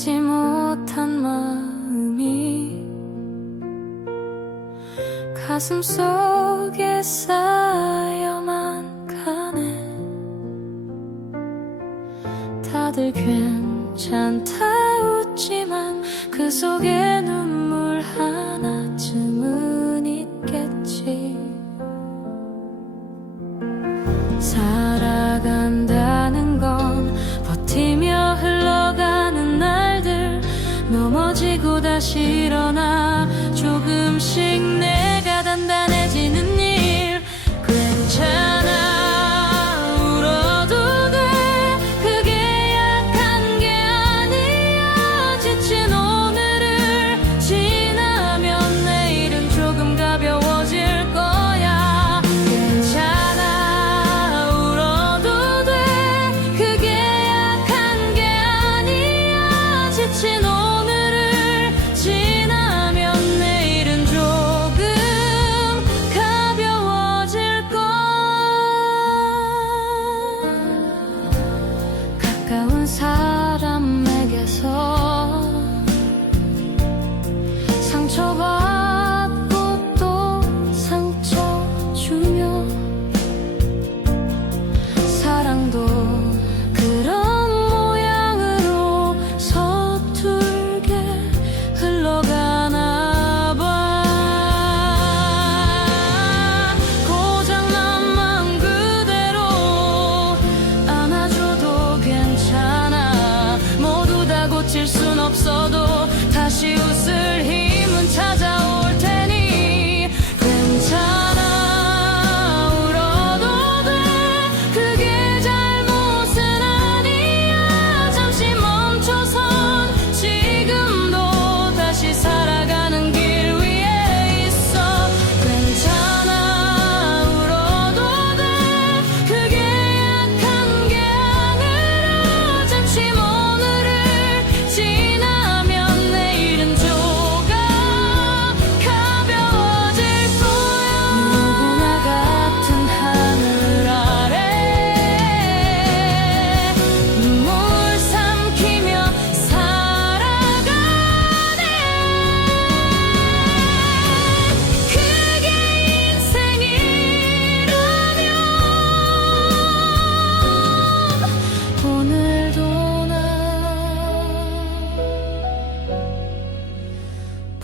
풀지 못한 마음이 가슴 속에 쌓여만 가네. 다들 괜찮다 웃지만 그 속에 눈물 하나쯤은 있겠지. 사 다시 일어나.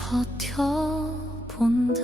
버텨본다.